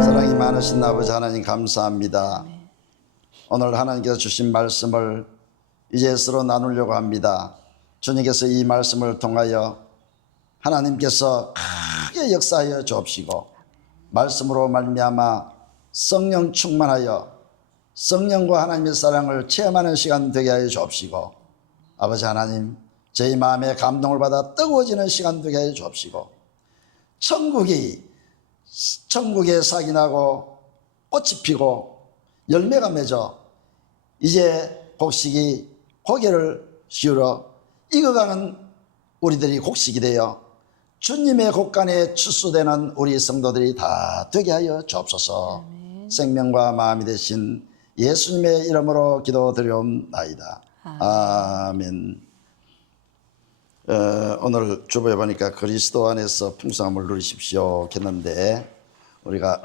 사랑이 많으신 아버지 하나님 감사합니다. 오늘 하나님께서 주신 말씀을 이제 서로 나누려고 합니다. 주님께서 이 말씀을 통하여 하나님께서 크게 역사하여 주옵시고 말씀으로 말미암아 성령 충만하여 성령과 하나님의 사랑을 체험하는 시간 되게 하여 주옵시고 아버지 하나님 저희 마음에 감동을 받아 뜨거워지는 시간 되게 하여 주옵시고 천국에 싹이 나고 꽃이 피고 열매가 맺어 이제 곡식이 고개를 씌우러 익어가는 우리들이 곡식이 되어 주님의 곡간에 추수되는 우리 성도들이 다 되게 하여 주옵소서. 생명과 마음이 되신 예수님의 이름으로 기도드리옵나이다. 아멘. 오늘 주보에 보니까 그리스도 안에서 풍성함을 누리십시오 했는데 우리가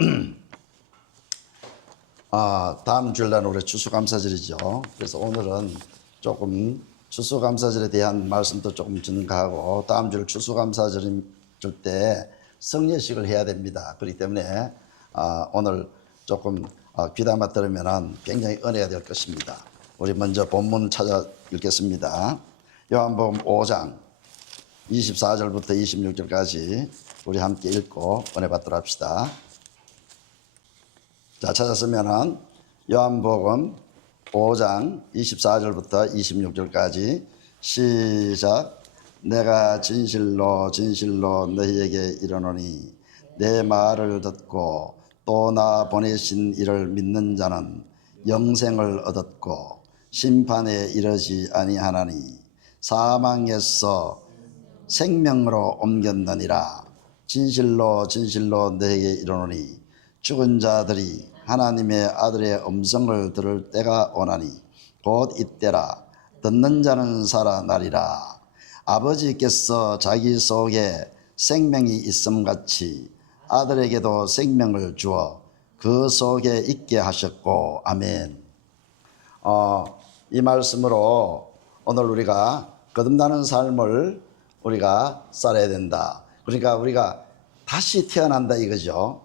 다음 주일날 우리 추수감사절이죠. 그래서 오늘은 조금 추수감사절에 대한 말씀도 조금 증가하고 다음 주일 추수감사절 줄 때 성례식을 해야 됩니다. 그렇기 때문에 오늘 조금 귀담아 들으면 굉장히 은혜가 될 것입니다. 우리 먼저 본문 찾아 읽겠습니다. 요한복음 5장 24절부터 26절까지 우리 함께 읽고 은혜 받도록 합시다. 자, 찾았으면은 요한복음 5장 24절부터 26절까지 시작. 내가 진실로 진실로 너희에게 이르노니 내 말을 듣고 또 나 보내신 이를 믿는 자는 영생을 얻었고 심판에 이르지 아니하나니 사망에서 생명으로 옮겼느니라. 진실로 진실로 너희에게 이르노니 죽은 자들이 하나님의 아들의 음성을 들을 때가 오나니 곧 이때라. 듣는 자는 살아나리라. 아버지께서 자기 속에 생명이 있음같이 아들에게도 생명을 주어 그 속에 있게 하셨고 아멘. 이 말씀으로 오늘 우리가 거듭나는 삶을 우리가 살아야 된다. 그러니까 우리가 다시 태어난다 이거죠.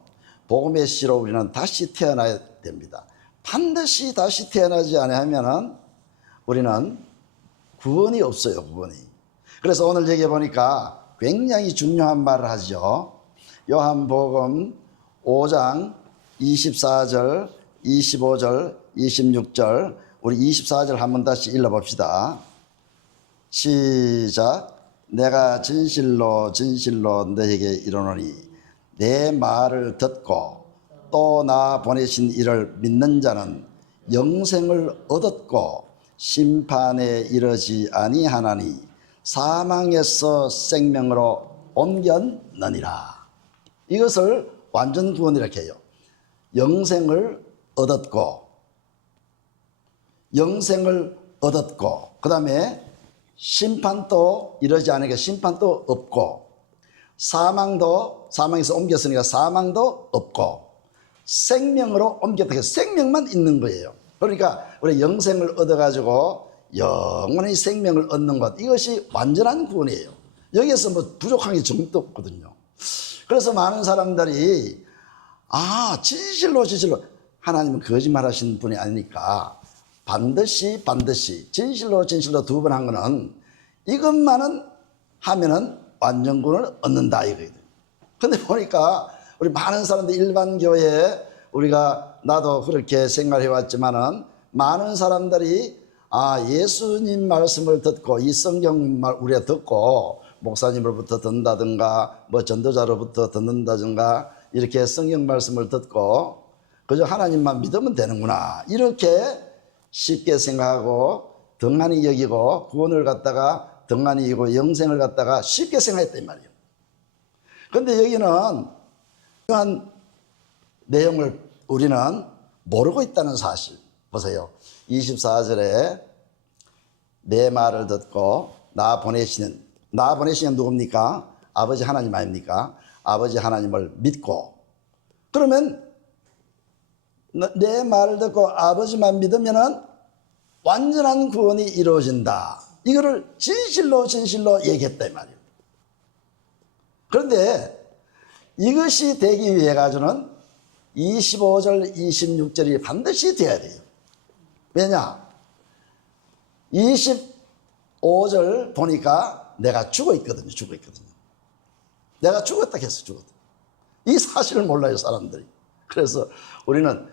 복음의 씨로 우리는 다시 태어나야 됩니다. 반드시 다시 태어나지 않으면 우리는 구원이 없어요. 구원이. 그래서 오늘 얘기해 보니까 굉장히 중요한 말을 하죠. 요한복음 5장 24절, 25절, 26절 우리 24절 한번 다시 읽어봅시다. 시작. 내가 진실로 진실로 너에게 이르노니 내 말을 듣고 또 나 보내신 이를 믿는 자는 영생을 얻었고 심판에 이르지 아니하나니 사망에서 생명으로 옮겼느니라. 이것을 완전 구원 이렇게 해요. 영생을 얻었고 그 다음에 심판도 이러지 않으니까 심판도 없고 사망에서 옮겼으니까 사망도 없고 생명으로 옮겼다. 생명만 있는 거예요. 그러니까 우리 영생을 얻어가지고 영원히 생명을 얻는 것, 이것이 완전한 구원이에요. 여기에서 뭐 부족한 게 전혀 없거든요. 그래서 많은 사람들이 진실로 하나님은 거짓말 하시는 분이 아니니까 반드시 진실로 두 번 한 거는 이것만은 하면은 완전 구원을 얻는다 이거예요. 근데 보니까 우리 많은 사람들 일반 교회에 우리가 나도 그렇게 생각해 왔지만은 많은 사람들이 예수님 말씀을 듣고 이 성경 말 우리가 듣고 목사님으로부터 듣는다든가 뭐 전도자로부터 듣는다든가 이렇게 성경 말씀을 듣고 그저 하나님만 믿으면 되는구나 이렇게 쉽게 생각하고 등한히 여기고 구원을 갖다가 등한히 여기고 영생을 갖다가 쉽게 생각했단 말이에요. 그런데 여기는 중요한 내용을 우리는 모르고 있다는 사실 보세요. 24절에 내 말을 듣고 나 보내시는 누굽니까? 아버지 하나님 아닙니까? 아버지 하나님을 믿고 그러면 내 말을 듣고 아버지만 믿으면 완전한 구원이 이루어진다. 이거를 진실로 얘기했다 이 말이에요. 그런데 이것이 되기 위해 가지고는 25절 26절이 반드시 돼야 돼요. 왜냐? 25절 보니까 내가 죽어 있거든요. 내가 죽었다 했어. 이 사실을 몰라요, 사람들이. 그래서 우리는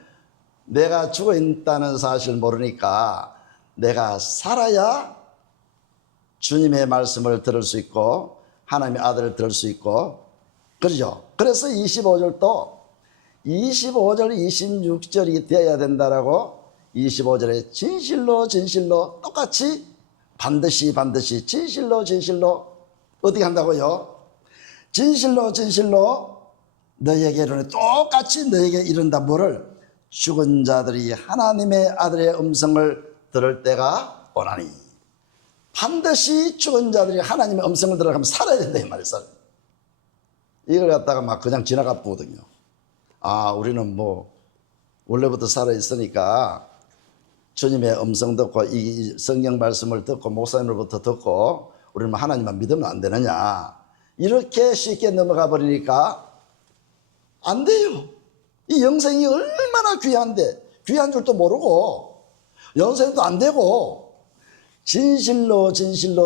내가 죽어 있다는 사실을 모르니까 내가 살아야 주님의 말씀을 들을 수 있고 하나님의 아들을 들을 수 있고 그러죠. 그래서 25절도 25절 26절이 되어야 된다라고 25절에 진실로 똑같이 반드시 진실로 어떻게 한다고요? 진실로 너희에게 이르노니 똑같이 너희에게 이른다. 뭐를? 죽은 자들이 하나님의 아들의 음성을 들을 때가 오나니. 반드시 죽은 자들이 하나님의 음성을 들어가면 살아야 된다 이 말이에요. 이걸 갖다가 막 그냥 지나가 보거든요. 아, 우리는 뭐 원래부터 살아있으니까 주님의 음성 듣고 이 성경 말씀을 듣고 목사님으로부터 듣고 우리는 하나님만 믿으면 안 되느냐, 이렇게 쉽게 넘어가 버리니까 안 돼요. 이 영생이 얼마나 귀한데, 귀한 줄도 모르고 영생도 안 되고, 진실로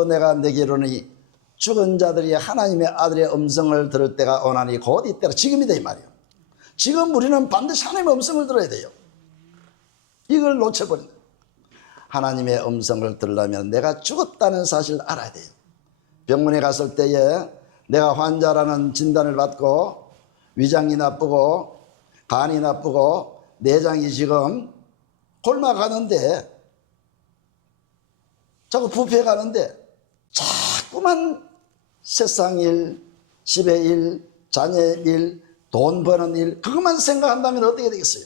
내가 내게로니 죽은 자들이 하나님의 아들의 음성을 들을 때가 오나니 곧 이때라. 지금이다 이 말이에요. 지금 우리는 반드시 하나님의 음성을 들어야 돼요. 이걸 놓쳐버린다. 하나님의 음성을 들으려면 내가 죽었다는 사실을 알아야 돼요. 병원에 갔을 때에 내가 환자라는 진단을 받고 위장이 나쁘고 간이 나쁘고 내장이 지금 골마가는데, 자꾸 부패가는데 자꾸만 세상 일, 집의 일, 자녀의 일, 돈 버는 일, 그것만 생각한다면 어떻게 되겠어요?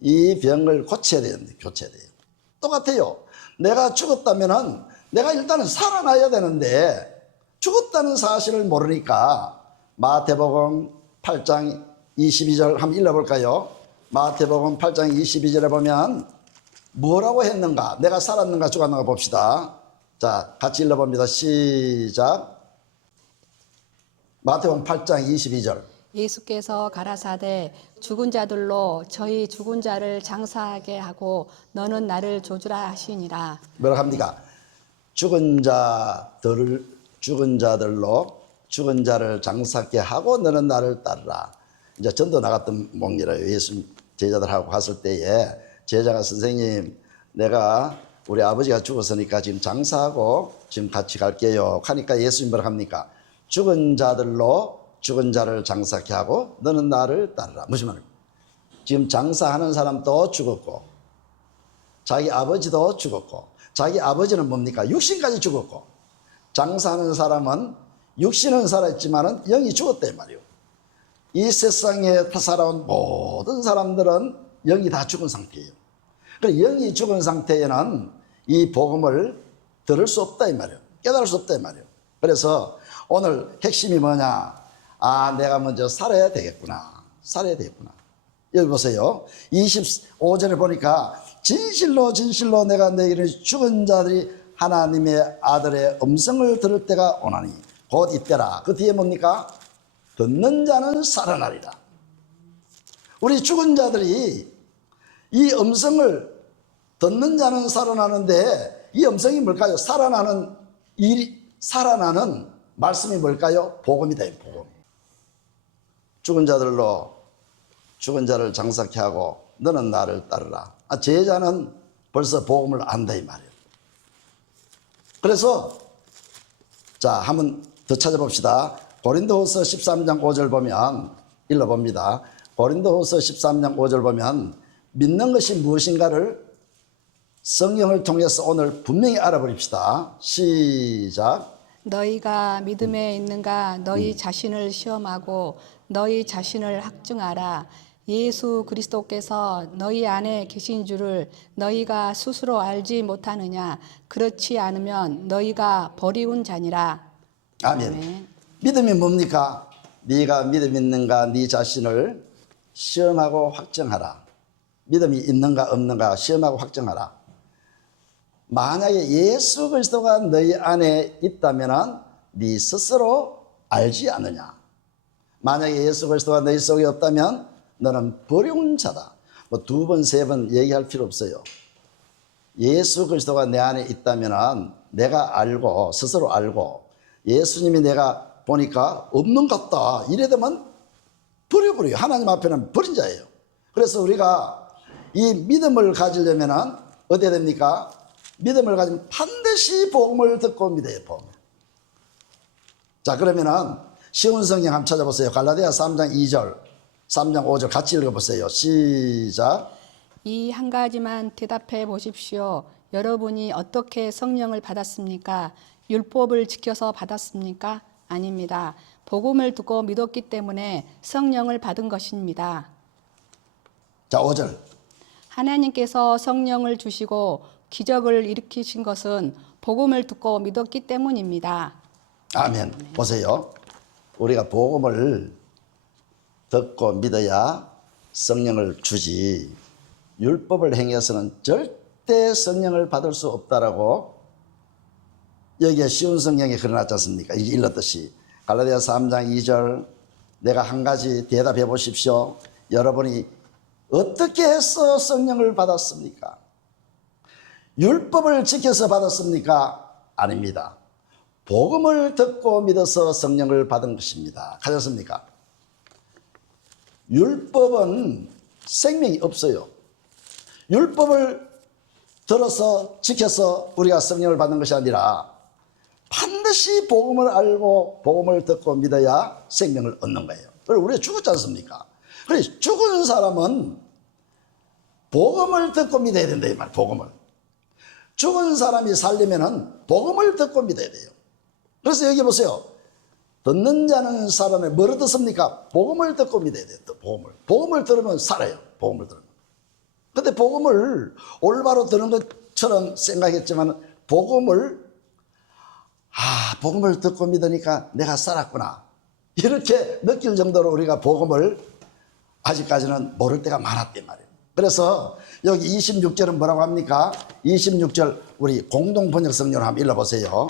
이 병을 고쳐야 되는데, 교체해야 돼요. 똑같아요. 내가 죽었다면 내가 일단은 살아나야 되는데 죽었다는 사실을 모르니까 마태복음 8장 22절 한번 읽어볼까요? 마태복음 8장 22절에 보면 뭐라고 했는가? 내가 살았는가 죽었는가 봅시다. 자, 같이 읽어봅니다. 시작. 마태복음 8장 22절. 예수께서 가라사대 죽은 자들로 저희 죽은 자를 장사하게 하고 너는 나를 조주라 하시니라. 뭐라고 합니까? 죽은 자들로 죽은 자를 장사하게 하고 너는 나를 따르라. 이제 전도 나갔던 몽이라요. 예수 제자들하고 갔을 때에 제자가 선생님, 내가 우리 아버지가 죽었으니까 지금 장사하고 지금 같이 갈게요 하니까 예수님 뭐라 합니까? 죽은 자들로 죽은 자를 장사케 하고 너는 나를 따르라. 무슨 말입니까? 지금 장사하는 사람도 죽었고 자기 아버지도 죽었고, 자기 아버지는 뭡니까? 육신까지 죽었고, 장사하는 사람은 육신은 살아있지만 영이 죽었다 이 말이에요. 이 세상에 살아온 모든 사람들은 영이 다 죽은 상태예요. 그러니까 영이 죽은 상태에는 이 복음을 들을 수 없다 이 말이에요. 깨달을 수 없다 이 말이에요. 그래서 오늘 핵심이 뭐냐? 아, 내가 먼저 살아야 되겠구나. 여기 보세요. 25절에 보니까 진실로 내가 너희를 죽은 자들이 하나님의 아들의 음성을 들을 때가 오나니 곧 이때라. 그 뒤에 뭡니까? 듣는 자는 살아나리라. 우리 죽은 자들이 이 음성을 듣는 자는 살아나는데, 이 음성이 뭘까요? 살아나는 말씀이 뭘까요? 복음이다. 복음. 죽은 자들로 죽은 자를 장사케 하고 너는 나를 따르라. 제자는 벌써 복음을 안다 이 말이에요. 그래서 자, 한번 더 찾아봅시다. 고린도후서 13장 5절 보면, 읽어봅니다. 고린도후서 13장 5절 보면 믿는 것이 무엇인가를 성경을 통해서 오늘 분명히 알아버립시다. 시작. 너희가 믿음에 있는가 너희 자신을 시험하고 너희 자신을 학증하라. 예수 그리스도께서 너희 안에 계신 줄을 너희가 스스로 알지 못하느냐. 그렇지 않으면 너희가 버리운 자니라. 아멘. 아멘. 믿음이 뭡니까? 네가 믿음 있는가 네 자신을 시험하고 확정하라. 믿음이 있는가 없는가 시험하고 확정하라. 만약에 예수 그리스도가 너희 안에 있다면 네 스스로 알지 않느냐. 만약에 예수 그리스도가 너희 속에 없다면 너는 버려운 자다. 뭐 두 번, 세 번 얘기할 필요 없어요. 예수 그리스도가 내 안에 있다면 내가 알고 스스로 알고 예수님이 내가 보니까 없는 것 같다 이래 되면 버려버려요. 하나님 앞에는 버린 자예요. 그래서 우리가 이 믿음을 가지려면 어디에 됩니까? 믿음을 가지면 반드시 복음을 듣고 믿어요. 복음. 자, 그러면은 쉬운 성경 한번 찾아보세요. 갈라디아 3장 2절 3장 5절 같이 읽어보세요. 시작. 이 한 가지만 대답해 보십시오. 여러분이 어떻게 성령을 받았습니까? 율법을 지켜서 받았습니까? 아닙니다. 복음을 듣고 믿었기 때문에 성령을 받은 것입니다. 자, 5절. 하나님께서 성령을 주시고 기적을 일으키신 것은 복음을 듣고 믿었기 때문입니다. 아멘. 보세요. 우리가 복음을 듣고 믿어야 성령을 주지 율법을 행해서는 절대 성령을 받을 수 없다라고 여기에 쉬운 성경에 그려놨지 않습니까? 이제 읽었듯이 갈라디아 3장 2절 내가 한 가지 대답해 보십시오. 여러분이 어떻게 해서 성령을 받았습니까? 율법을 지켜서 받았습니까? 아닙니다. 복음을 듣고 믿어서 성령을 받은 것입니다. 가졌습니까? 율법은 생명이 없어요. 율법을 들어서 지켜서 우리가 성령을 받는 것이 아니라 반드시 복음을 알고 복음을 듣고 믿어야 생명을 얻는 거예요. 그리고 우리가 죽었지 않습니까? 그래서 죽은 사람은 복음을 듣고 믿어야 된다 이 말. 복음을. 죽은 사람이 살려면은 복음을 듣고 믿어야 돼요. 그래서 여기 보세요. 듣는 자는 살아내. 뭐를 듣습니까? 복음을 듣고 믿어야 돼요. 복음을 들으면 살아요. 복음을 들으면. 근데 복음을 올바로 들은 것처럼 생각했지만 복음을 듣고 믿으니까 내가 살았구나. 이렇게 느낄 정도로 우리가 복음을 아직까지는 모를 때가 많았단 말이에요. 그래서 여기 26절은 뭐라고 합니까? 26절 우리 공동번역 성경을 한번 읽어보세요.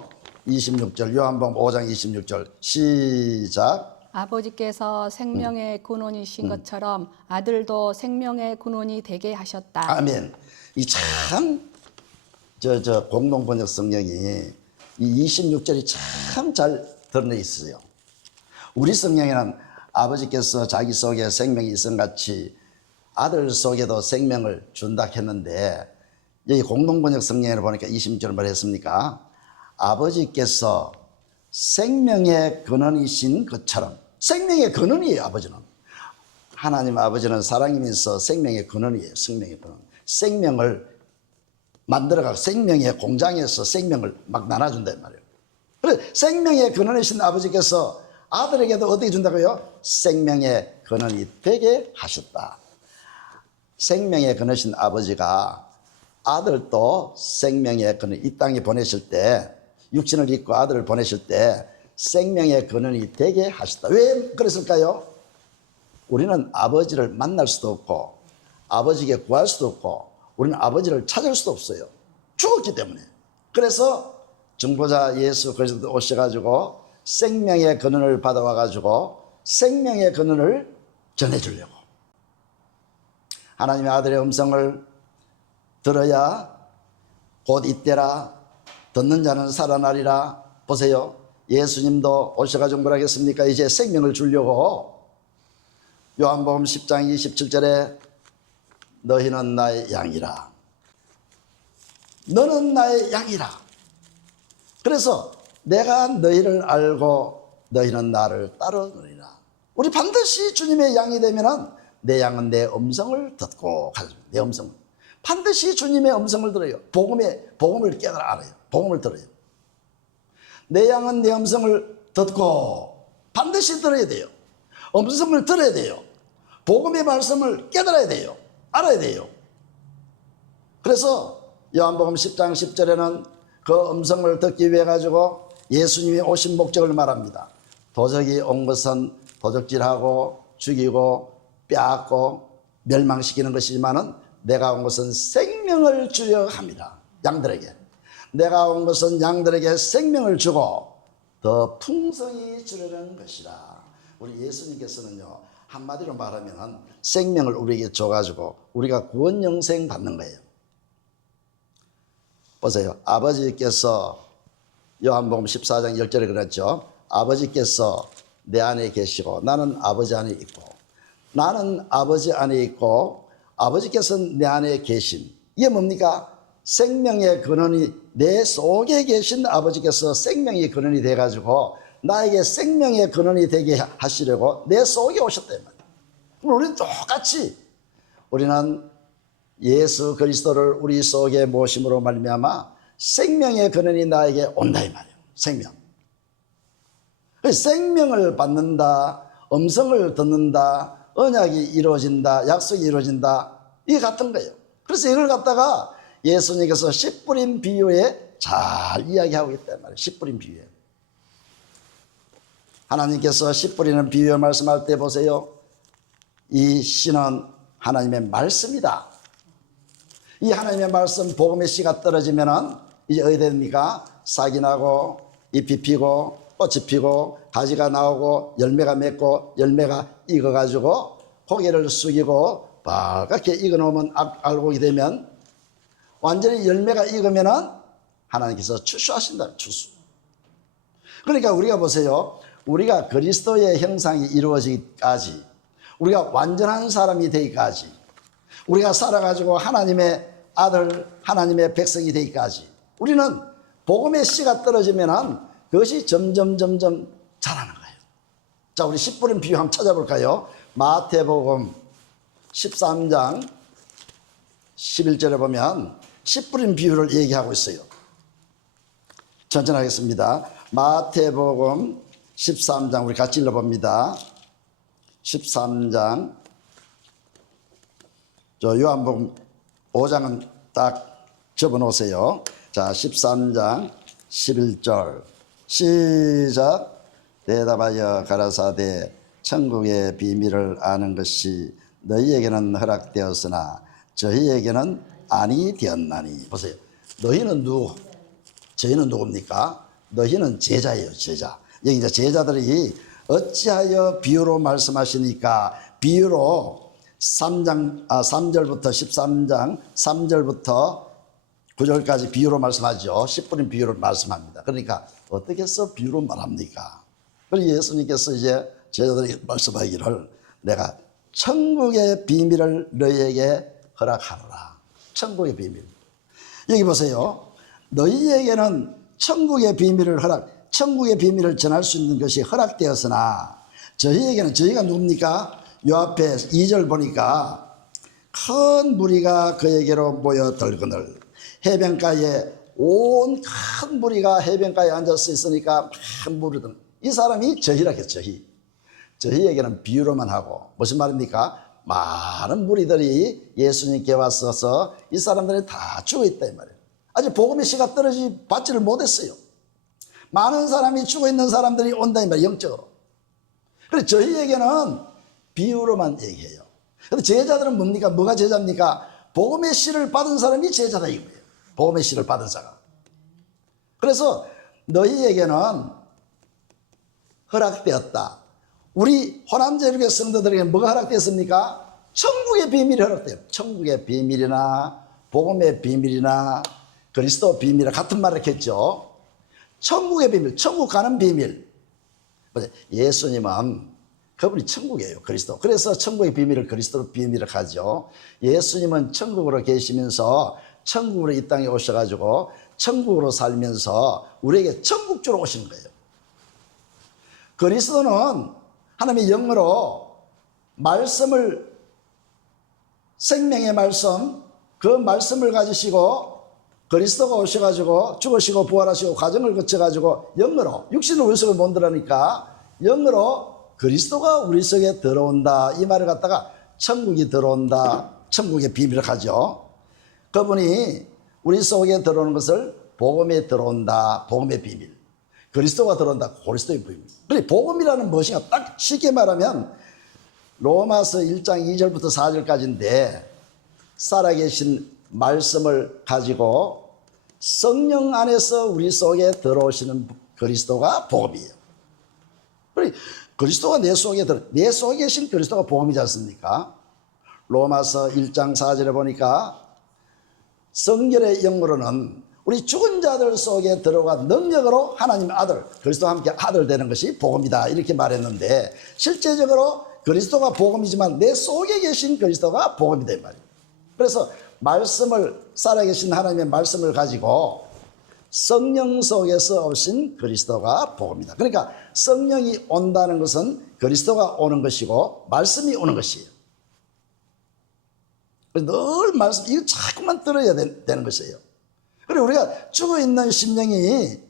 26절 요한복음 5장 26절 시작. 아버지께서 생명의 근원이신 것처럼 아들도 생명의 근원이 되게 하셨다. 아멘. 이 참 공동번역 성경이 이 26절이 참 잘 드러내 있어요. 우리 성경에는 아버지께서 자기 속에 생명이 있음 같이 아들 속에도 생명을 준다 했는데 여기 공동번역 성경에 보니까 26절을 뭘 했습니까? 아버지께서 생명의 근원이신 것처럼 생명의 근원이에요. 아버지는 하나님 아버지는 사랑이면서 생명의 근원이에요. 생명의 근원. 생명을 만들어가 생명의 공장에서 생명을 막 나눠준단 말이에요. 그래서 생명의 근원이신 아버지께서 아들에게도 어떻게 준다고요? 생명의 근원이 되게 하셨다. 생명의 근원이신 아버지가 아들도 생명의 근원 이 땅에 보내실 때 육신을 입고 아들을 보내실 때 생명의 근원이 되게 하셨다. 왜 그랬을까요? 우리는 아버지를 만날 수도 없고 아버지에게 구할 수도 없고 우리는 아버지를 찾을 수도 없어요. 죽었기 때문에. 그래서 중보자 예수 그리스도 오셔가지고 생명의 근원을 받아와가지고 생명의 근원을 전해주려고. 하나님의 아들의 음성을 들어야 곧 이때라 듣는 자는 살아나리라. 보세요. 예수님도 오셔가지고 뭐라 했습니까? 이제 생명을 주려고 요한복음 10장 27절에 너희는 나의 양이라. 너는 나의 양이라. 그래서 내가 너희를 알고 너희는 나를 따르느니라. 우리 반드시 주님의 양이 되면은 내 양은 내 음성을 듣고 가져옵니다. 내 음성을. 반드시 주님의 음성을 들어요. 복음을 깨달아 알아요. 복음을 들어요. 내 양은 내 음성을 듣고 반드시 들어야 돼요. 음성을 들어야 돼요. 복음의 말씀을 깨달아야 돼요. 알아야 돼요. 그래서 요한복음 10장 10절에는 그 음성을 듣기 위해 가지고 예수님이 오신 목적을 말합니다. 도적이 온 것은 도적질하고 죽이고 빼앗고 멸망시키는 것이지만은 내가 온 것은 생명을 주려 합니다. 양들에게. 내가 온 것은 양들에게 생명을 주고 더 풍성히 주려는 것이라. 우리 예수님께서는요, 한마디로 말하면 생명을 우리에게 줘가지고 우리가 구원 영생 받는 거예요. 보세요. 아버지께서 요한복음 14장 10절에 그랬죠. 아버지께서 내 안에 계시고 나는 아버지 안에 있고, 나는 아버지 안에 있고 아버지께서는 내 안에 계신, 이게 뭡니까? 생명의 근원이 내 속에 계신 아버지께서 생명의 근원이 돼가지고 나에게 생명의 근원이 되게 하시려고 내 속에 오셨단 말이에요. 우리는 똑같이 우리는 예수 그리스도를 우리 속에 모심으로 말미암아 생명의 근원이 나에게 온다 이 말이에요. 생명. 생명을 받는다, 음성을 듣는다, 언약이 이루어진다, 약속이 이루어진다, 이게 같은 거예요. 그래서 이걸 갖다가 예수님께서 씨 뿌린 비유에 잘 이야기하고 있단 말이에요. 씨 뿌린 비유에. 하나님께서 씨 뿌리는 비유에 말씀할 때 보세요. 이 씨는 하나님의 말씀이다. 이 하나님의 말씀, 복음의 씨가 떨어지면은 이제 어디 됩니까? 싹이 나고 잎이 피고 꽃이 피고 가지가 나오고 열매가 맺고 열매가 익어가지고 고개를 숙이고 빨갛게 익어놓으면 알곡이 되면 완전히 열매가 익으면은 하나님께서 추수하신다. 추수. 그러니까 우리가 보세요. 우리가 그리스도의 형상이 이루어지기까지, 우리가 완전한 사람이 되기까지, 우리가 살아가지고 하나님의 아들, 하나님의 백성이 되기까지 우리는 복음의 씨가 떨어지면은 그것이 점점 자라는 거예요. 자, 우리 씨 뿌린 비유 한번 찾아볼까요? 마태복음 13장 11절에 보면 씨 뿌린 비유를 얘기하고 있어요. 천천히 하겠습니다. 마태복음 13장 우리 같이 읽어봅니다. 13장, 요한복음 5장은 딱 접어놓으세요. 자, 13장 11절 시작. 대답하여 가라사대 천국의 비밀을 아는 것이 너희에게는 허락되었으나 저희에게는 아니 되었나니. 보세요. 너희는 누구? 저희는 누굽니까? 너희는 제자예요. 제자. 여기 이제 제자들이 어찌하여 비유로 말씀하시니까, 비유로 3절부터 13장 3절부터 9절까지 비유로 말씀하죠. 씨 뿌린 비유를 말씀합니다. 그러니까 어떻게 해서 비유로 말합니까? 그래서 예수님께서 이제 제자들이 말씀하기를 내가 천국의 비밀을 너희에게 허락하노라. 천국의 비밀. 여기 보세요. 너희에게는 천국의 비밀을 천국의 비밀을 전할 수 있는 것이 허락되었으나 저희에게는, 저희가 누굽니까? 요 앞에 2절 보니까 큰 무리가 그에게로 모여 들거늘, 해변가에 온 큰 무리가 해변가에 앉아서 있으니까 큰 무리들, 이 사람이 저희라 했죠. 저희에게는 비유로만 하고, 무슨 말입니까? 많은 무리들이 예수님께 왔어서 이 사람들이 다 죽어 있다 이 말이에요. 아직 복음의 씨가 받지를 못했어요. 많은 사람이 죽어 있는 사람들이 온다 이 말이에요. 영적으로. 그래서 저희에게는 비유로만 얘기해요. 근데 제자들은 뭡니까? 뭐가 제자입니까? 복음의 씨를 받은 사람이 제자다 이거예요. 복음의 씨를 받은 사람. 그래서 너희에게는 허락되었다. 우리 호남제일교회 성도들에게 뭐가 허락되었습니까? 천국의 비밀이 허락돼요. 천국의 비밀이나 복음의 비밀이나 그리스도 비밀이나 같은 말을 했죠. 천국의 비밀, 천국 가는 비밀. 예수님은 그분이 천국이에요. 그리스도. 그래서 천국의 비밀을 그리스도 비밀을 하죠. 예수님은 천국으로 계시면서 천국으로 이 땅에 오셔가지고 천국으로 살면서 우리에게 천국주로 오신 거예요. 그리스도는 하나님의 영으로 말씀을, 생명의 말씀, 그 말씀을 가지시고 그리스도가 오셔가지고 죽으시고 부활하시고 과정을 거쳐가지고 영으로, 육신을 우리 속에 못 들어가니까 영으로 그리스도가 우리 속에 들어온다. 이 말을 갖다가 천국이 들어온다, 천국의 비밀을 하죠. 그분이 우리 속에 들어오는 것을 복음에 들어온다, 복음의 비밀. 그리스도가 들어온다, 그리스도의 비밀. 그래, 복음이라는 무엇인가 딱 쉽게 말하면 로마서 1장 2절부터 4절까지인데 살아계신 말씀을 가지고 성령 안에서 우리 속에 들어오시는 그리스도가 복음이에요. 그리스도가 내 속에 내 속에 계신 그리스도가 복음이지 않습니까? 로마서 1장 4절에 보니까 성결의 영으로는 우리 죽은 자들 속에 들어가 능력으로 하나님의 아들, 그리스도와 함께 아들 되는 것이 복음이다 이렇게 말했는데, 실제적으로 그리스도가 복음이지만 내 속에 계신 그리스도가 복음이다 이 말이에요. 그래서 말씀을, 살아계신 하나님의 말씀을 가지고 성령 속에서 오신 그리스도가 복음이다. 그러니까 성령이 온다는 것은 그리스도가 오는 것이고 말씀이 오는 것이에요. 늘 말씀, 이거 자꾸만 들어야 되는 것이에요. 그리고 우리가 죽어있는 심령이,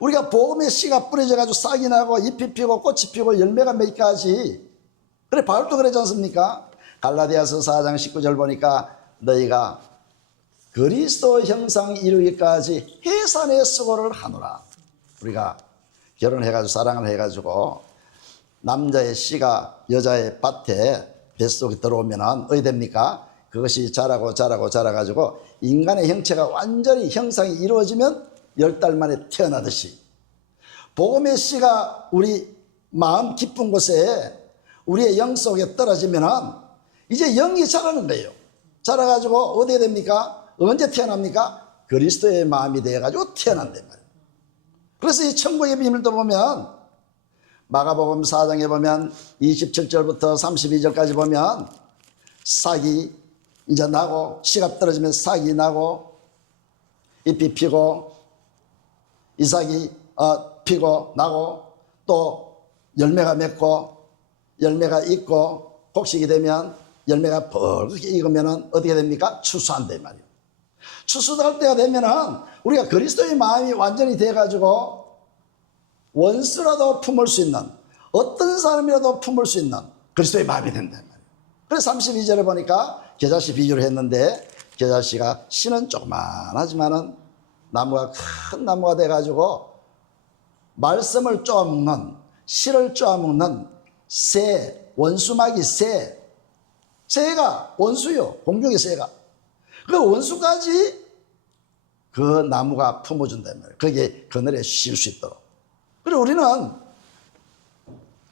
우리가 복음의 씨가 뿌려져 가지고 싹이 나고 잎이 피고 꽃이 피고 열매가 맺게 하지. 그래 바울도 그러지 않습니까? 갈라디아서 4장 19절 보니까 너희가 그리스도 형상 이루기까지 해산의 수고를 하노라. 우리가 결혼해가지고 사랑을 해가지고 남자의 씨가 여자의 밭에 뱃속에 들어오면은 어디 됩니까? 그것이 자라가지고 인간의 형체가 완전히 형상이 이루어지면 10달 만에 태어나듯이, 복음의 씨가 우리 마음 깊은 곳에 우리의 영 속에 떨어지면은 이제 영이 자라는 거예요. 자라가지고 어디에 됩니까? 언제 태어납니까? 그리스도의 마음이 되어가지고 태어난단 말이에요. 그래서 이 천국의 비밀도 보면 마가복음 4장에 보면 27절부터 32절까지 보면 싹이 이제 나고, 씨가 떨어지면 싹이 나고 잎이 피고 이삭이 피고 나고 또 열매가 맺고 열매가 있고 곡식이 되면 열매가 벌겋게 익으면 어떻게 됩니까? 추수한단 말이에요. 추수할 때가 되면은 우리가 그리스도의 마음이 완전히 돼가지고 원수라도 품을 수 있는, 어떤 사람이라도 품을 수 있는 그리스도의 마음이 된단 말이에요. 그래서 32절에 보니까 겨자씨 비유를 했는데, 겨자씨가 씨는 조그만하지만은 나무가 큰 나무가 돼가지고 말씀을 쪼아먹는, 씨를 쪼아먹는 새, 원수마귀 새가 원수요, 공중의 새가. 그 원수까지 그 나무가 품어준단 말이에요. 거기에 그늘에 쉴 수 있도록. 그리고 우리는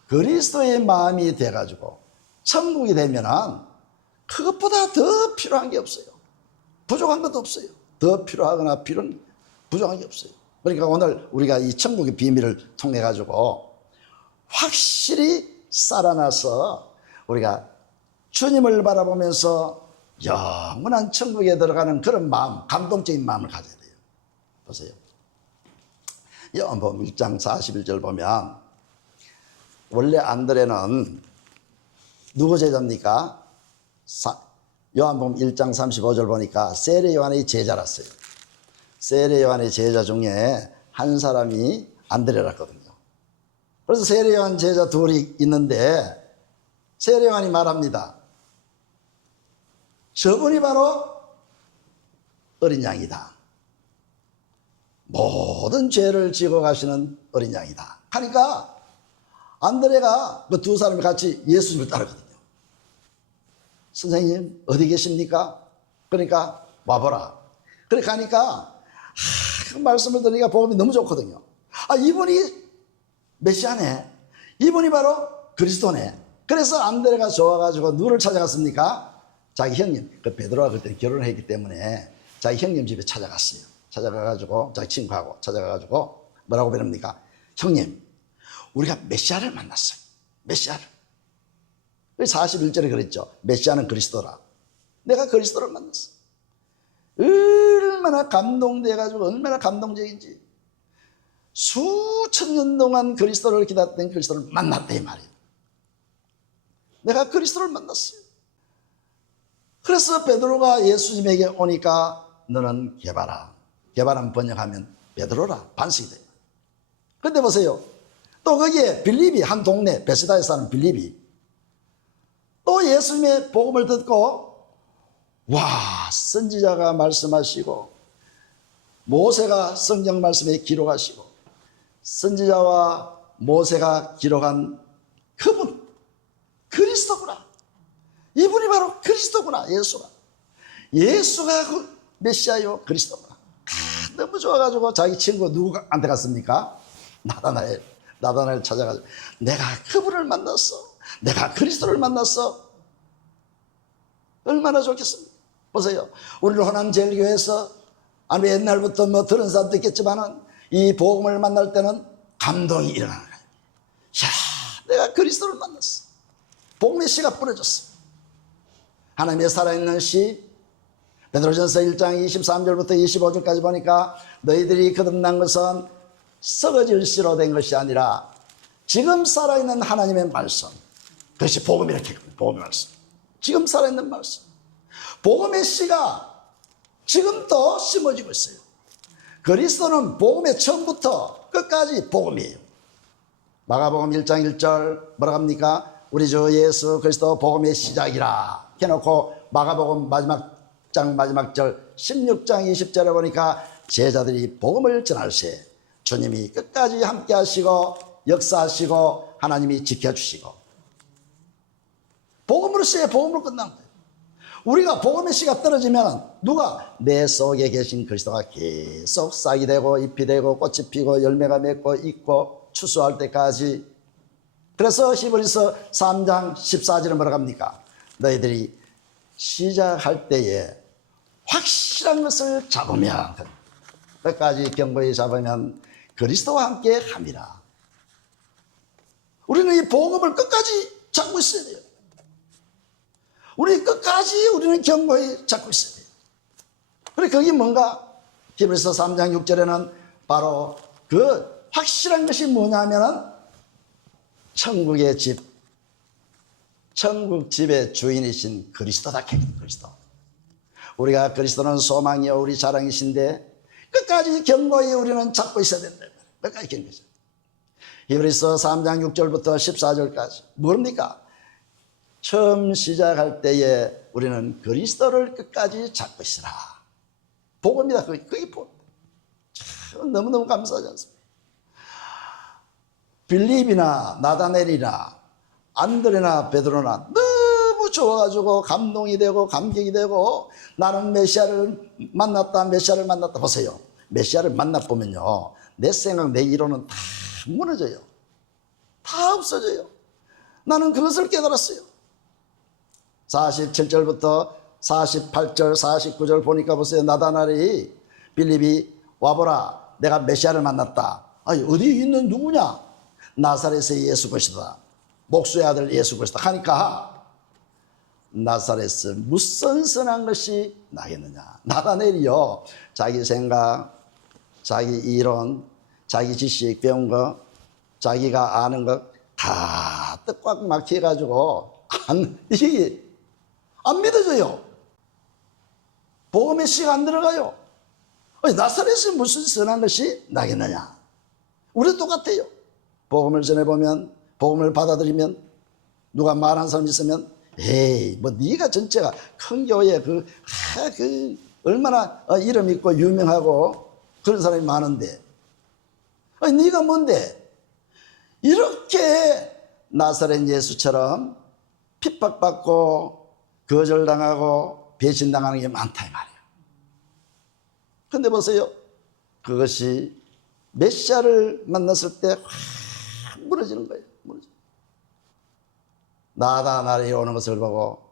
그리스도의 마음이 돼가지고 천국이 되면은 그것보다 더 필요한 게 없어요. 부족한 것도 없어요. 더 필요하거나 부족한 게 없어요. 그러니까 오늘 우리가 이 천국의 비밀을 통해 가지고 확실히 살아나서 우리가 주님을 바라보면서 영원한 천국에 들어가는 그런 마음, 감동적인 마음을 가져야 돼요. 보세요. 요한복음 1장 41절 보면 원래 안드레는 누구 제자입니까? 요한복음 1장 35절 보니까 세례 요한의 제자랐어요. 세례 요한의 제자 중에 한 사람이 안드레랐거든요. 그래서 세례 요한 제자 둘이 있는데 세례 요한이 말합니다. 저분이 바로 어린 양이다. 모든 죄를 지고 가시는 어린 양이다. 하니까 안드레가 그 두 사람이 같이 예수님을 따르거든요. 선생님 어디 계십니까? 그러니까 와보라. 그래 가니까 그 말씀을 들으니까 복음이 너무 좋거든요. 이분이 메시아네. 이분이 바로 그리스도네. 그래서 안드레가 좋아가지고 누구를 찾아갔습니까? 자기 형님, 그 베드로가 그때 결혼을 했기 때문에 자기 형님 집에 찾아갔어요. 찾아가가지고 자기 친구하고 찾아가가지고 뭐라고 그럽니까? 형님, 우리가 메시아를 만났어요. 메시아를. 41절에 그랬죠. 메시아는 그리스도라. 내가 그리스도를 만났어. 얼마나 감동돼가지고 얼마나 감동적인지. 수천 년 동안 그리스도를 기다렸던 그리스도를 만났다 이 말이에요. 내가 그리스도를 만났어요. 그래서 베드로가 예수님에게 오니까 너는 게바라. 게바라는 번역하면 베드로라. 반석이 돼요. 그런데 보세요. 또 거기에 빌립이, 한 동네 베세다에 사는 빌립이 또 예수님의 복음을 듣고 와, 선지자가 말씀하시고 모세가 성경 말씀에 기록하시고 선지자와 모세가 기록한 그분 그리스도구나. 이분이 바로 그리스도구나. 예수가 그 메시아요 그리스도구나. 너무 좋아가지고 자기 친구 누구한테 갔습니까? 나다나엘 찾아가지고 내가 그분을 만났어. 내가 그리스도를 만났어. 얼마나 좋겠습니까? 보세요. 우리는 호남제일교회에서 아니 옛날부터 뭐 들은 사람도 있겠지만은 이 복음을 만날 때는 감동이 일어나는 거예요. 야, 내가 그리스도를 만났어. 복음의 씨가 뿌려졌어. 하나님의 살아있는 씨, 베드로전서 1장 23절부터 25절까지 보니까 너희들이 거듭난 것은 썩어질 씨로 된 것이 아니라 지금 살아있는 하나님의 말씀, 그것이 복음이라고 복음의 말씀. 지금 살아있는 말씀. 복음의 씨가 지금도 심어지고 있어요. 그리스도는 복음의 처음부터 끝까지 복음이에요. 마가복음 1장 1절 뭐라고 합니까? 우리 주 예수 그리스도 복음의 시작이라 해놓고 마가복음 마지막 장 마지막 절 16장 20절에 보니까 제자들이 복음을 전할세 주님이 끝까지 함께 하시고 역사하시고 하나님이 지켜주시고 복음으로서의 복음으로 끝난 거예요. 우리가 복음의 씨가 떨어지면 누가 내 속에 계신 그리스도가 계속 싹이 되고 잎이 되고 꽃이 피고 열매가 맺고 있고 추수할 때까지. 그래서 히브리서 3장 14절은 뭐라고 합니까? 너희들이 시작할 때에 확실한 것을 잡으면 끝까지 견고히 잡으면 그리스도와 함께 함이라. 우리는 이 복음을 끝까지 잡고 있어야 돼요. 우리 끝까지 우리는 견고히 잡고 있어야 돼요. 그래 그게 뭔가? 히브리서 3장 6절에는 바로 그 확실한 것이 뭐냐면은 천국의 집, 천국 집의 주인이신 그리스도다. 그리스도. 우리가 그리스도는 소망이요 우리 자랑이신데 끝까지 견고히 우리는 잡고 있어야 된다. 끝까지 견고히. 히브리서 3장 6절부터 14절까지 뭡니까? 처음 시작할 때에 우리는 그리스도를 끝까지 잡고 있으라. 복음이다. 그게 복음. 너무너무 감사하지 않습니까? 빌립이나 나다넬이나 안드레나 베드로나 너무 좋아가지고 감동이 되고 감격이 되고 나는 메시아를 만났다. 보세요. 메시아를 만나보면요 내 생각 내 이론은 다 무너져요. 다 없어져요. 나는 그것을 깨달았어요. 47절부터 48절 49절 보니까 보세요. 나다나엘이 빌립이 와보라 내가 메시아를 만났다. 아니 어디 있는 누구냐? 나사렛의 예수 그리스도다. 목수의 아들 예수 그리스도 하니까 나사렛은 무슨 선한 것이 나겠느냐. 나다나엘이요 자기 생각 자기 이론 자기 지식 배운 거 자기가 아는 것 다 뜻꽉 막혀가지고 이게 안 믿어져요. 복음의 씨가 안 들어가요. 아니, 나사렛에 무슨 선한 것이 나겠느냐. 우리도 똑같아요. 복음을 전해보면 복음을 받아들이면 누가 말한 사람 있으면 에이 뭐 네가 전체가 큰 교회 그 얼마나 이름 있고 유명하고 그런 사람이 많은데 아니 네가 뭔데. 이렇게 나사렛 예수처럼 핍박받고 거절당하고 배신당하는 게 많다 이 말이에요. 근데 보세요. 그것이 메시아를 만났을 때 확 무너지는 거예요. 나다나엘이 오는 것을 보고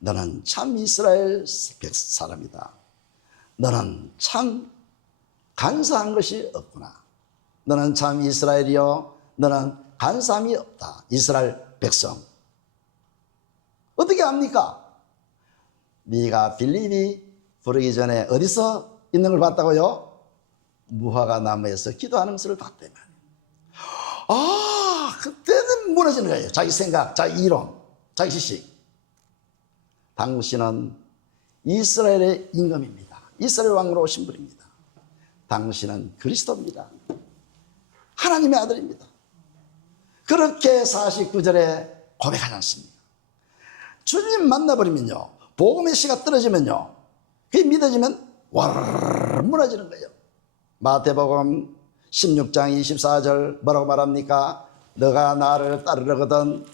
너는 참 이스라엘 사람이다. 너는 참 간사한 것이 없구나. 너는 참 이스라엘이요 너는 간사함이 없다. 이스라엘 백성. 어떻게 합니까? 네가 빌립이 부르기 전에 어디서 있는 걸 봤다고요? 무화과 나무에서 기도하는 것을 봤대 말이에요. 아, 그때는 무너지는 거예요. 자기 생각, 자기 이론, 자기 지식. 당신은 이스라엘의 임금입니다. 이스라엘 왕으로 오신 분입니다. 당신은 그리스도입니다. 하나님의 아들입니다. 그렇게 49절에 고백하지 않습니까? 주님 만나버리면요 복음의 씨가 떨어지면요 그게 믿어지면 와르르 무너지는 거예요. 마태복음 16장 24절 뭐라고 말합니까? 너가 나를 따르려거든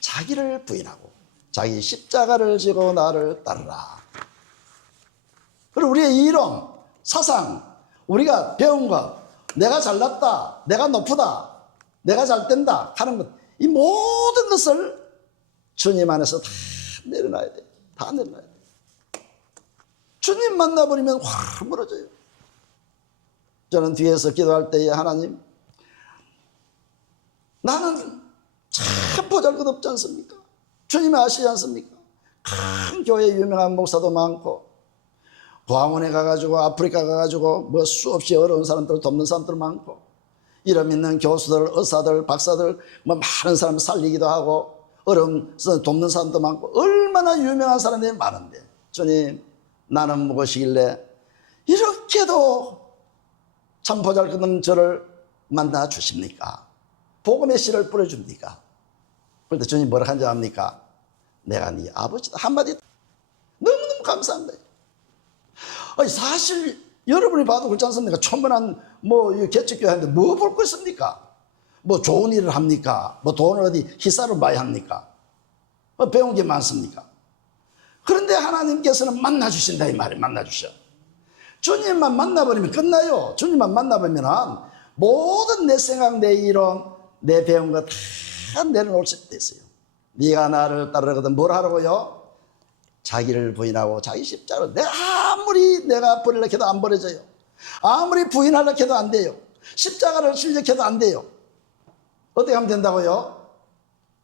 자기를 부인하고 자기 십자가를 지고 나를 따르라. 그리고 우리의 이론, 사상 우리가 배운 것, 내가 잘났다, 내가 높다, 내가 잘 된다 하는 것, 이 모든 것을 주님 안에서 다 내려놔야 돼. 다 내려놔야 돼. 주님 만나버리면 확 멀어져요. 저는 뒤에서 기도할 때에 하나님, 나는 참 보잘것없지 않습니까? 주님이 아시지 않습니까? 큰 교회 유명한 목사도 많고, 광원에 가가지고 아프리카 가가지고 뭐 수없이 어려운 사람들 돕는 사람들 많고, 이름 있는 교수들, 의사들, 박사들 뭐 많은 사람 살리기도 하고 어려운 돕는 사람도 많고, 얼마나 유명한 사람들이 많은데, 주님, 나는 무엇이길래 이렇게도 참 보잘것없는 저를 만나 주십니까? 복음의 씨를 뿌려줍니까? 그런데 주님 뭐라 한지 압니까? 내가 네 아버지다. 한마디. 너무너무 감사한 거예요. 아니, 사실 여러분이 봐도 그렇지 않습니까? 초면한 뭐 개척교회 하는데 뭐 볼 거 있습니까? 뭐 좋은 일을 합니까? 뭐 돈을 어디 희사를 봐야 합니까? 뭐 배운 게 많습니까? 그런데 하나님께서는 만나주신다 이 말이에요. 만나주셔. 주님만 만나버리면 끝나요. 주님만 만나버리면 모든 내 생각, 내 이론, 내 배운 거 다 내려놓을 수 있어요. 네가 나를 따르거든 뭘 하라고요? 자기를 부인하고 자기 십자가를, 아무리 내가 버리려 해도 안 버려져요. 아무리 부인하려 해도 안 돼요. 십자가를 실력해도 안 돼요. 어떻게 하면 된다고요?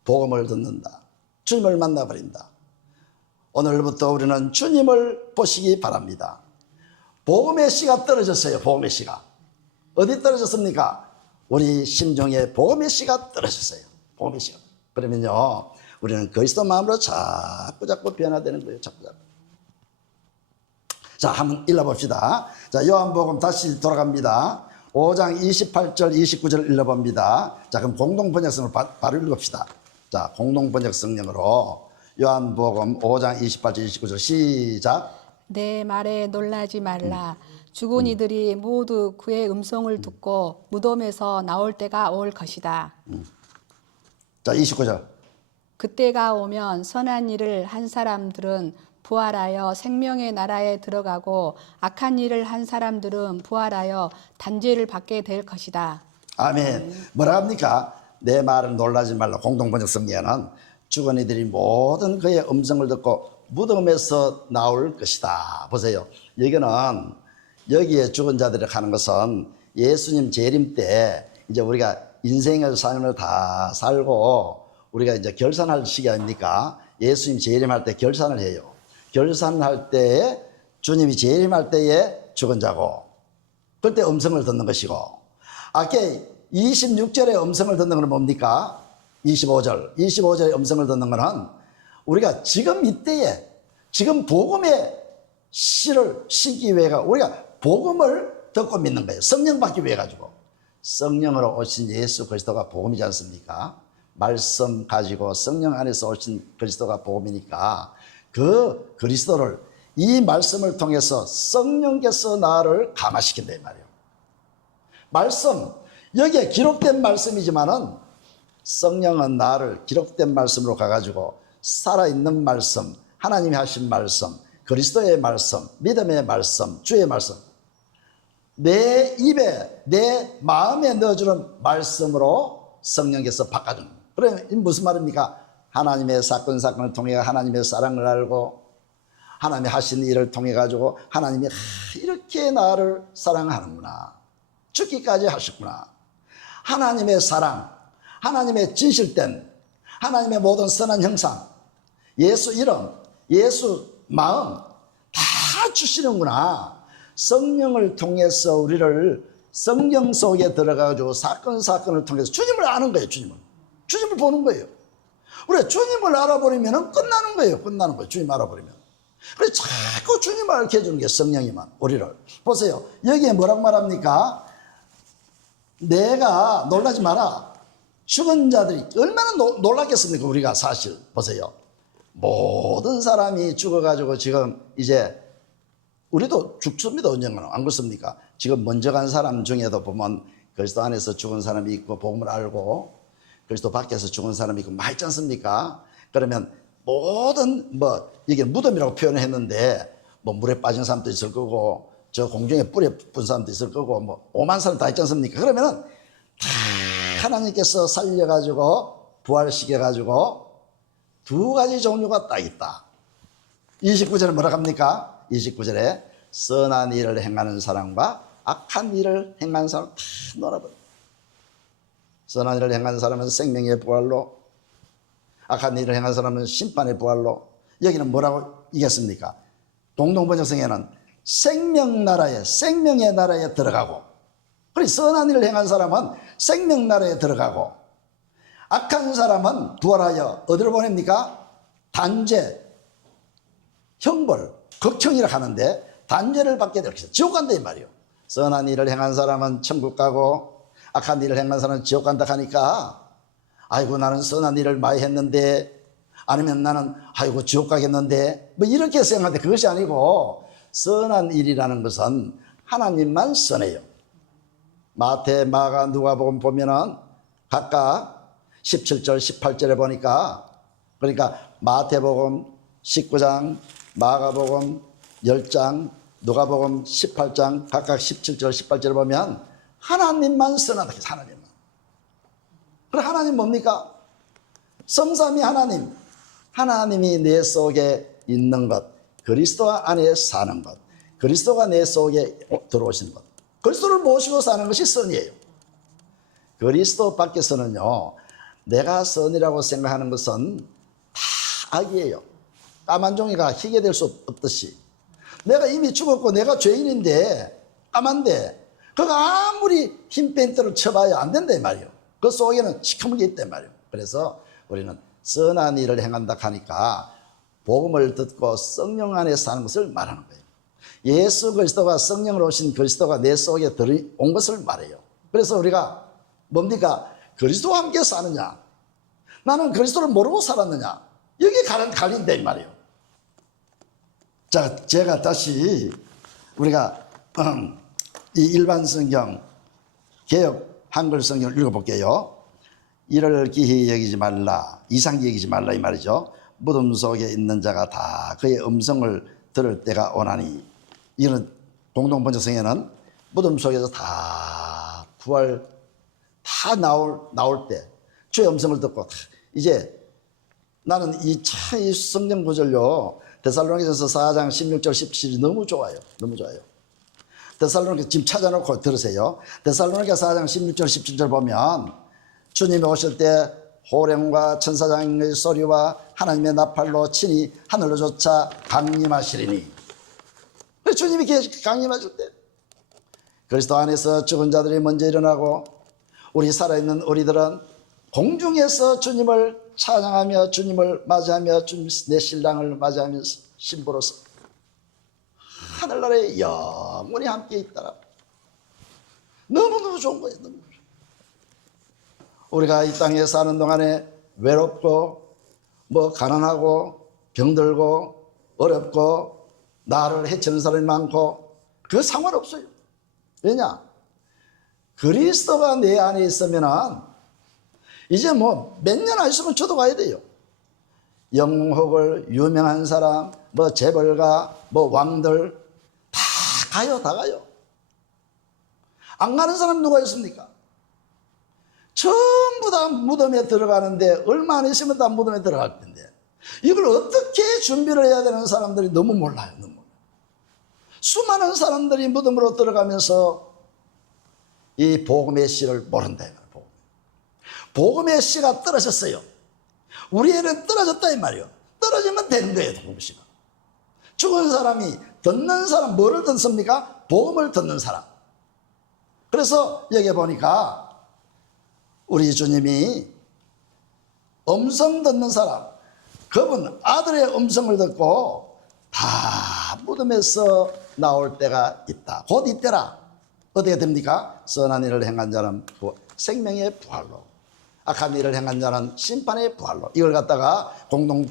복음을 듣는다. 주님을 만나버린다. 오늘부터 우리는 주님을 보시기 바랍니다. 복음의 씨가 떨어졌어요. 복음의 씨가. 어디 떨어졌습니까? 우리 심중에 복음의 씨가 떨어졌어요. 복음의 씨가. 그러면요, 우리는 그리스도 마음으로 자꾸 변화되는 거예요. 자꾸. 자, 한번 읽어봅시다. 자, 요한복음 다시 돌아갑니다. 5장 28절 29절 읽어봅니다. 자, 그럼 공동번역성을 바로 읽읍시다. 자, 공동번역성령으로 요한복음 5장 28절 29절 시작. 내 말에 놀라지 말라. 죽은 이들이 모두 그의 음성을 듣고 무덤에서 나올 때가 올 것이다. 자, 29절. 그때가 오면 선한 일을 한 사람들은 부활하여 생명의 나라에 들어가고 악한 일을 한 사람들은 부활하여 단죄를 받게 될 것이다. 아멘. 뭐라 합니까? 내 말을 놀라지 말라. 공동번역 성경에는 죽은 이들이 모든 그의 음성을 듣고 무덤에서 나올 것이다. 보세요. 여기에 죽은 자들이 하는 것은 예수님 재림 때 이제 우리가 인생의 삶을 다 살고 우리가 이제 결산할 시기 아닙니까? 예수님 재림할 때 결산을 해요. 결산할 때에 주님이 재림할 때에 죽은 자고, 그때 음성을 듣는 것이고, 아까 26절에 음성을 듣는 것은 뭡니까? 25절에 음성을 듣는 것은 우리가 지금 이때에 지금 복음의 씨를 심기 위해가 우리가 복음을 듣고 믿는 거예요. 성령 받기 위해 가지고. 성령으로 오신 예수 그리스도가 복음이지 않습니까? 말씀 가지고 성령 안에서 오신 그리스도가 복음이니까 그 그리스도를 이 말씀을 통해서 성령께서 나를 감화시킨다 이 말이에요. 말씀, 여기에 기록된 말씀이지만은 성령은 나를 기록된 말씀으로 가가지고 살아있는 말씀, 하나님이 하신 말씀, 그리스도의 말씀, 믿음의 말씀, 주의 말씀, 내 입에, 내 마음에 넣어주는 말씀으로 성령께서 바꿔주는 거예요. 그러면 무슨 말입니까? 하나님의 사건을 통해 하나님의 사랑을 알고 하나님이 하신 일을 통해 가지고 하나님이 이렇게 나를 사랑하는구나, 죽기까지 하셨구나, 하나님의 사랑, 하나님의 진실된 하나님의 모든 선한 형상, 예수 이름, 예수 마음 다 주시는구나. 성령을 통해서 우리를 성경 속에 들어가가지고 사건을 통해서 주님을 아는 거예요. 주님을 보는 거예요. 우리가 주님을 알아버리면 끝나는 거예요. 주님 알아버리면. 그래서 자꾸 주님을 알게 해주는 게 성령이만 우리를. 보세요. 여기에 뭐라고 말합니까? 내가 놀라지 마라. 죽은 자들이 얼마나 놀랐겠습니까? 우리가 사실 보세요. 모든 사람이 죽어가지고 지금 이제 우리도 죽습니다. 언젠가는. 안 그렇습니까? 지금 먼저 간 사람 중에도 보면 그리스도 안에서 죽은 사람이 있고 복음을 알고 그리스도 밖에서 죽은 사람이 있고 많이 있지 않습니까? 그러면 모든 이게 무덤이라고 표현을 했는데 물에 빠진 사람도 있을 거고 저 공중에 뿌려 본 사람도 있을 거고 뭐 5만 사람 다 있지 않습니까? 그러면은 다 하나님께서 살려가지고 부활시켜가지고 두 가지 종류가 딱 있다. 29절에 뭐라 합니까? 29절에 선한 일을 행하는 사람과 악한 일을 행하는 사람 다 놀아버려. 선한 일을 행하는 사람은 생명의 부활로, 악한 일을 행하는 사람은 심판의 부활로. 여기는 뭐라고 이겼습니까? 공동번역성에는 생명의 나라에 들어가고, 그리고 선한 일을 행한 사람은 생명나라에 들어가고, 악한 사람은 부활하여 어디로 보냅니까? 단죄, 형벌, 극형이라 하는데 단죄를 받게 될 것이다. 지옥 간다 이 말이요. 선한 일을 행한 사람은 천국 가고 악한 일을 행한 사람은 지옥 간다 하니까, 아이고 나는 선한 일을 많이 했는데, 아니면 나는 아이고 지옥 가겠는데, 뭐 이렇게 생각하는데 그것이 아니고, 선한 일이라는 것은 하나님만 선해요. 마태, 마가, 누가복음 보면은 각각 17절, 18절에 보니까, 그러니까 마태복음 19장, 마가복음 10장, 누가복음 18장 각각 17절, 18절에 보면 하나님만 선하다. 하나님만. 그럼 하나님 뭡니까? 성삼위 하나님. 하나님이 내 속에 있는 것, 그리스도 안에 사는 것, 그리스도가 내 속에 들어오신 것, 그리스도를 모시고 사는 것이 선이에요. 그리스도 밖에서는요, 내가 선이라고 생각하는 것은 다 악이에요. 까만 종이가 희게 될 수 없듯이, 내가 이미 죽었고 내가 죄인인데 까만데 그가 아무리 힘 뺀 대로 쳐봐야 안 된다 이 말이에요. 그 속에는 시커먼 게 있단 말이에요. 그래서 우리는 선한 일을 행한다 하니까 복음을 듣고 성령 안에 사는 것을 말하는 거예요. 예수 그리스도가 성령으로 오신 그리스도가 내 속에 들어온 것을 말해요. 그래서 우리가 뭡니까? 그리스도와 함께 사느냐, 나는 그리스도를 모르고 살았느냐, 여기에 갈린다 이 말이에요. 자, 제가 다시 우리가 이 일반 성경, 개역 한글 성경을 읽어볼게요. 이를 기히 여기지 말라, 이상히 여기지 말라 이 말이죠. 무덤 속에 있는 자가 다 그의 음성을 들을 때가 오나니. 이는 공동번역성에는 무덤 속에서 다 부활 다 나올 때 주의 음성을 듣고, 이제 나는 이 성경 구절요, 데살로니가전서 4장 16절 17이 너무 좋아요. 너무 좋아요. 데살로니가 지금 찾아놓고 들으세요. 데살로니가 4장 16절 17절 보면 주님이 오실 때 호령과 천사장의 소리와 하나님의 나팔로 친히 하늘로 쫓아 강림하시리니. 주님이 강림하실 때 그리스도 안에서 죽은 자들이 먼저 일어나고, 우리 살아있는 우리들은 공중에서 주님을 찬양하며 주님을 맞이하며 내 신랑을 맞이하면서 신부로서 하늘나라에 영원히 함께 있다라. 너무너무 좋은 거예요. 너무. 우리가 이 땅에 사는 동안에 외롭고 뭐 가난하고 병들고 어렵고 나를 해치는 사람이 많고 그 상관없어요. 왜냐? 그리스도가 내 안에 있으면은 이제 뭐 몇 년 안 있으면 저도 가야 돼요. 영국을 유명한 사람, 뭐 재벌가, 뭐 왕들 다 가요. 다 가요. 안 가는 사람 누가 있습니까? 전부 다 무덤에 들어가는데 얼마 안 있으면 다 무덤에 들어갈 텐데, 이걸 어떻게 준비를 해야 되는 사람들이 너무 몰라요. 너무 몰라요. 수많은 사람들이 무덤으로 들어가면서 이 복음의 씨를 모른다. 복음의 씨가 떨어졌어요. 우리 애는 떨어졌다 이 말이에요. 떨어지면 되는 거예요. 복음의 씨가. 죽은 사람이 듣는 사람, 뭐를 듣습니까? 복음을 듣는 사람. 그래서 여기 보니까 우리 주님이 음성 듣는 사람, 그분 아들의 음성을 듣고 다 무덤에서 나올 때가 있다. 곧 이때라. 어떻게 됩니까? 선한 일을 행한 자는 생명의 부활로, 악한 일을 행한 자는 심판의 부활로. 이걸 갖다가 공동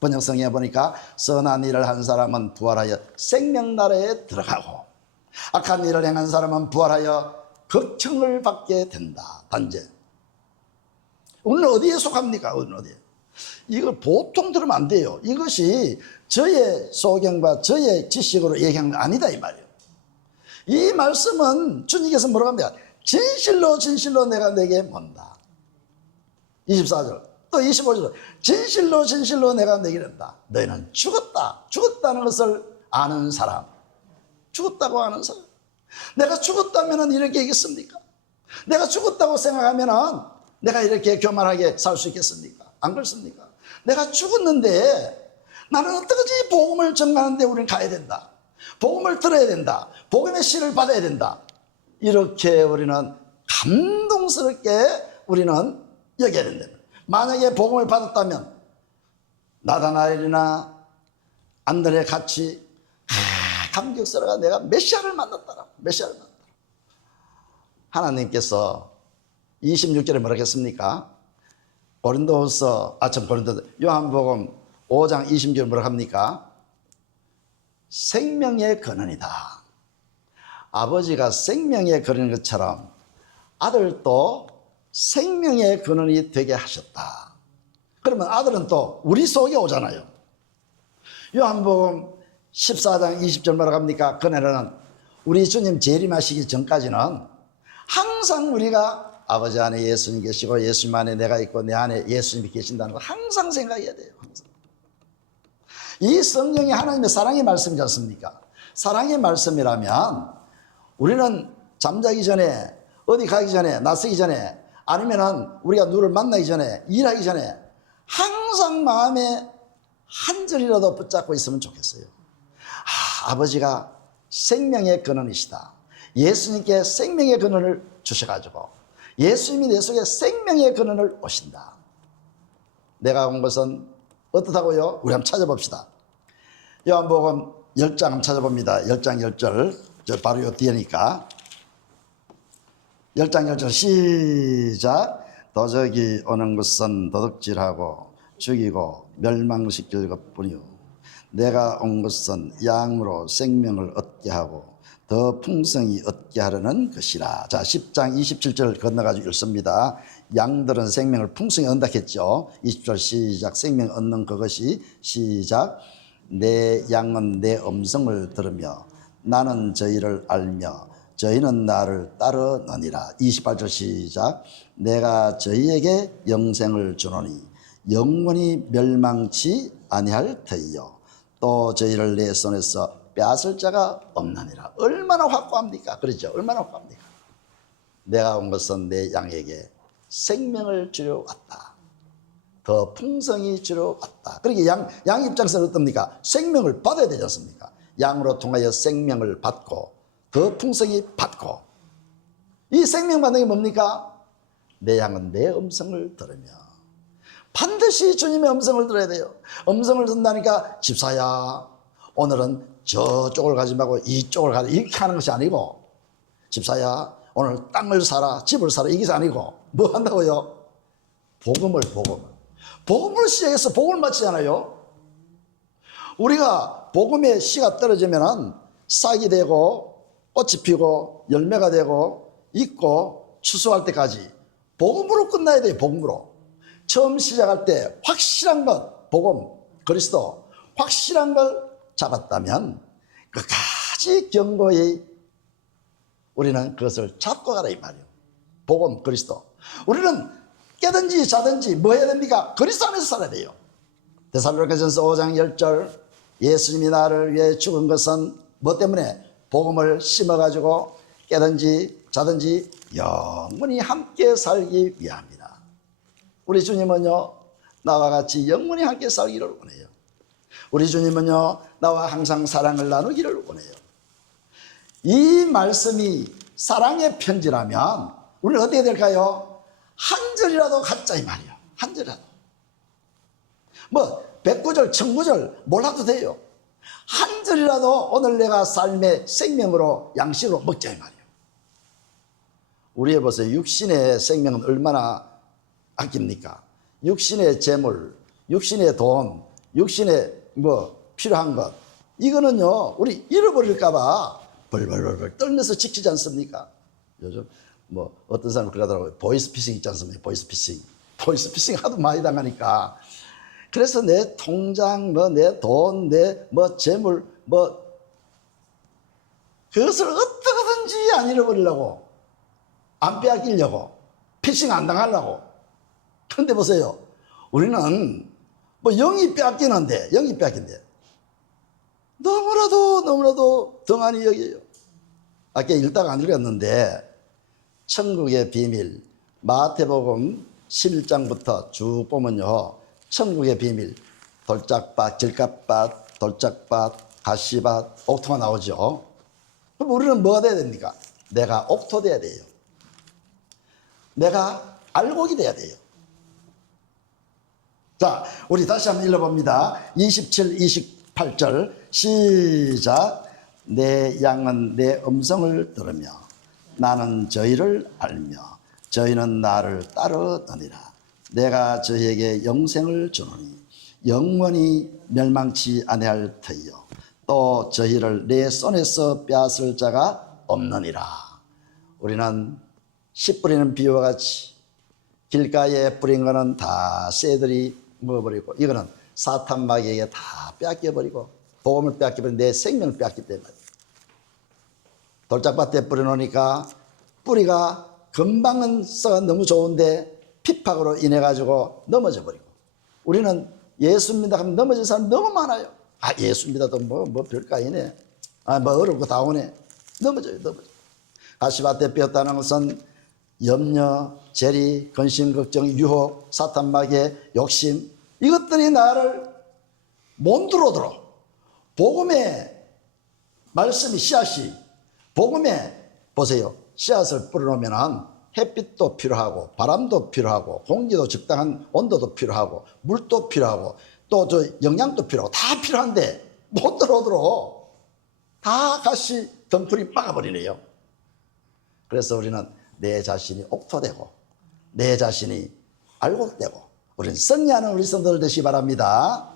번역성에 보니까 선한 일을 한 사람은 부활하여 생명나라에 들어가고, 악한 일을 행한 사람은 부활하여 극청을 받게 된다. 단죄. 오늘 어디에 속합니까? 오늘 어디에? 이걸 보통 들으면 안 돼요. 이것이 저의 소견과 저의 지식으로 얘기한 건 아니다 이 말이에요. 이 말씀은 주님께서 뭐라고 합니까? 진실로 진실로 내가 내게 몬다. 24절 또 25절 진실로 진실로 내가 내게 이른다. 너희는 죽었다는 것을 아는 사람. 죽었다고 아는 사람. 내가 죽었다면 이렇게 있겠습니까? 내가 죽었다고 생각하면 내가 이렇게 교만하게 살 수 있겠습니까? 안 그렇습니까? 내가 죽었는데 나는 어떡하지? 복음을 전하는데 우리는 가야 된다. 복음을 들어야 된다. 복음의 씨를 받아야 된다. 이렇게 우리는 감동스럽게 우리는 여겨야 된다. 만약에 복음을 받았다면 나다나엘이나 안드레 같이 감격스러워 내가 메시아를 만났더라. 메시아를 만났더라. 하나님께서 26절에 뭐라고 했습니까? 요한복음 5장 20절 뭐라고 합니까? 생명의 근원이다. 아버지가 생명의 근원인 것처럼 아들도 생명의 근원이 되게 하셨다. 그러면 아들은 또 우리 속에 오잖아요. 요한복음 14장 20절 뭐라고 합니까? 그날에는 우리 주님 재림하시기 전까지는 항상 우리가 아버지 안에 예수님 계시고 예수님 안에 내가 있고 내 안에 예수님이 계신다는 걸 항상 생각해야 돼요. 항상. 이 성경이 하나님의 사랑의 말씀이지 않습니까? 사랑의 말씀이라면 우리는 잠자기 전에 어디 가기 전에 나서기 전에 아니면은 우리가 누구를 만나기 전에 일하기 전에 항상 마음에 한 절이라도 붙잡고 있으면 좋겠어요. 아버지가 생명의 근원이시다. 예수님께 생명의 근원을 주셔가지고 예수님이 내 속에 생명의 근원을 오신다. 내가 온 것은 어떻다고요? 우리 한번 찾아봅시다. 요한복음 10장 한번 찾아봅니다. 10장 10절 저 바로 요 뒤에니까 10장 10절 시작. 도적이 오는 것은 도둑질하고 죽이고 멸망시킬 것뿐이요 내가 온 것은 양으로 생명을 얻게 하고 더 풍성히 얻게 하려는 것이라. 자, 10장 27절 건너가지고 읽습니다. 양들은 생명을 풍성히 얻는다 했죠. 20절 시작. 생명 얻는 그것이 시작. 내 양은 내 음성을 들으며 나는 저희를 알며 저희는 나를 따르느니라. 28절 시작. 내가 저희에게 영생을 주노니 영원히 멸망치 아니할 터이요 또 저희를 내 손에서 빼앗을 자가 없나니라. 얼마나 확고합니까? 그렇죠? 얼마나 확고합니까? 내가 온 것은 내 양에게 생명을 주려 왔다. 더 풍성히 주려 왔다. 그러니까 양 입장에서는 어떻습니까? 생명을 받아야 되지 않습니까? 양으로 통하여 생명을 받고 더 풍성히 받고. 이 생명 받는 게 뭡니까? 내 양은 내 음성을 들으며. 반드시 주님의 음성을 들어야 돼요. 음성을 듣는다니까 집사야 오늘은 저쪽을 가지 말고 이쪽을 가자 이렇게 하는 것이 아니고, 집사야 오늘 땅을 사라 집을 사라 이게 아니고 뭐 한다고요? 복음을 시작해서 복음을 마치잖아요. 우리가 복음의 씨가 떨어지면 싹이 되고 꽃이 피고 열매가 되고 있고 추수할 때까지 복음으로 끝나야 돼요. 복음으로. 처음 시작할 때 확실한 것, 복음, 그리스도 확실한 걸 잡았다면 끝까지 견고히 우리는 그것을 잡고 가라 이 말이에요. 복음, 그리스도. 우리는 깨든지 자든지 뭐 해야 됩니까? 그리스도 안에서 살아야 돼요. 데살로니가전서 5장 10절 예수님이 나를 위해 죽은 것은 뭐 때문에? 복음을 심어가지고 깨든지 자든지 영원히 함께 살기 위함이다. 우리 주님은요 나와 같이 영원히 함께 살기를 원해요. 우리 주님은요 나와 항상 사랑을 나누기를 원해요. 이 말씀이 사랑의 편지라면 우리는 어떻게 될까요? 한 절이라도 갖자 이 말이에요. 한 절이라도. 뭐 109절 1009절 몰라도 돼요. 한 절이라도 오늘 내가 삶의 생명으로 양식으로 먹자 이 말이에요. 우리의 보세요. 육신의 생명은 얼마나 아낍니까? 육신의 재물, 육신의 돈, 육신의 뭐 필요한 것, 이거는요 우리 잃어버릴까봐 벌벌벌 떨면서 지키지 않습니까? 요즘 뭐 어떤 사람 그러더라고요. 보이스피싱 있지 않습니까? 보이스피싱 하도 많이 당하니까. 그래서 내 통장, 뭐 내 돈, 내 뭐 재물, 뭐 그것을 어떻게 뭐든지 안 잃어버리려고, 안 빼앗기려고, 피싱 안 당하려고. 그런데 보세요, 우리는 뭐 영이 빼앗기는데, 영이 빼앗긴대. 너무나도 등한히 여겨요. 아까 읽다가 안 읽었는데, 천국의 비밀, 마태복음 11장부터 쭉 보면요, 천국의 비밀, 돌짝밭, 길갓밭, 돌짝밭, 가시밭, 옥토가 나오죠. 그럼 우리는 뭐가 돼야 됩니까? 내가 옥토 돼야 돼요. 내가 알곡이 돼야 돼요. 자, 우리 다시 한번 읽어봅니다. 27, 28절 시작. 내 양은 내 음성을 들으며 나는 저희를 알며 저희는 나를 따르느니라. 내가 저희에게 영생을 주노니 영원히 멸망치 아니할 터이요 또 저희를 내 손에서 빼앗을 자가 없느니라. 우리는 씨 뿌리는 비유와 같이 길가에 뿌린 거는 다 새들이 먹어버리고, 이거는 사탄 마귀에게 다 빼앗겨버리고, 복음을 빼앗겨버리고 내 생명을 빼앗기 때문에. 돌짝밭에 뿌려놓으니까 뿌리가 금방은 썩어 너무 좋은데 피팍으로 인해 가지고 넘어져 버리고, 우리는 예수 믿다 하면 넘어진 사람 너무 많아요. 아, 예수 믿어도 뭐 별거 아니네, 아, 뭐 어렵고 다 오네. 넘어져요. 가시밭에 피었다는 것은 염려, 재리, 근심, 걱정, 유혹, 사탄 마귀의 욕심, 이것들이 나를 못 들어들어. 복음의 말씀이 씨앗이, 복음에 보세요, 씨앗을 뿌려놓으면 햇빛도 필요하고 바람도 필요하고 공기도 적당한 온도도 필요하고 물도 필요하고 또 저 영양도 필요하고 다 필요한데 못 들어들어. 다 같이 덩풀이 막아버리네요. 그래서 우리는 내 자신이 옥토되고 내 자신이 알곡되고 우리는 승리하는 우리 성도들 되시기 바랍니다.